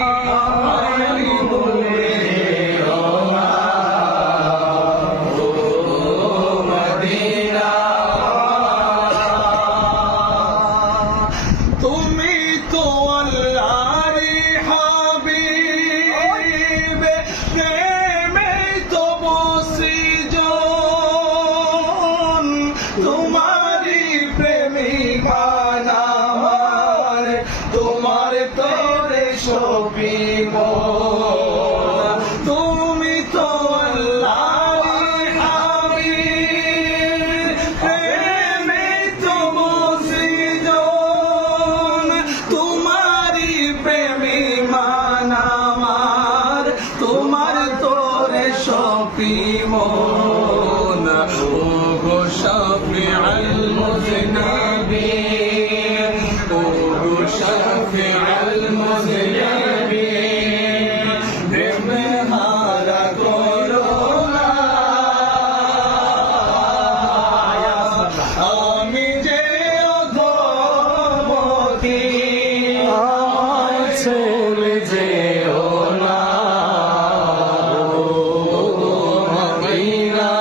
আমায় ভুলে যেও না ও মদিনা। তুমি তো আল্লাহরই হাবিব, প্রেমে তো বসিজন, তোমারই প্রেমিকান আমার, তোমার তোরে সপিব। তুমি তো আল্লাহরই হাবিব, প্রেমে তো বসিজন, তোমারই প্রেমিকান আমার, তোমার তোরে সপিব। ও গো শাফিউল মুযনিবিন, ও গো শাফিউল মুযনিবিন, প্রেমে হারা করো না। আমি যে অধমতি, আমায় ছেড়ে যেও না ও মদিনা।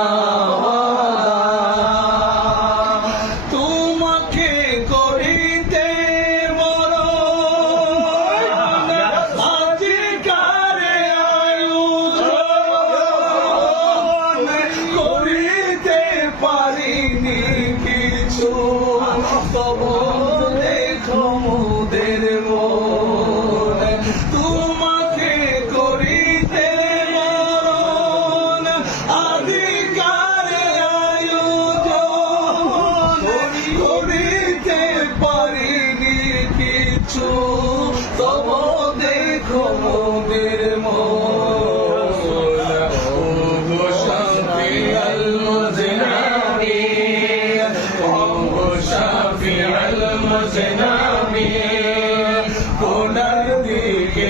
তোমাকে করিতে মরণ, আজিকারে আয়োজন, করিতে পারিনি কিছু, তবু দেখো মোদের মন। তোমাকে করিতে মরণ, আজিকারে আয়োজন, করিতে পারিনি কিছু, তবু দেখো মোদের মন। ও গো শাফিউল মুযনিবিন, ও গো শাফিউল মুযনিবিন, কোনার দিকে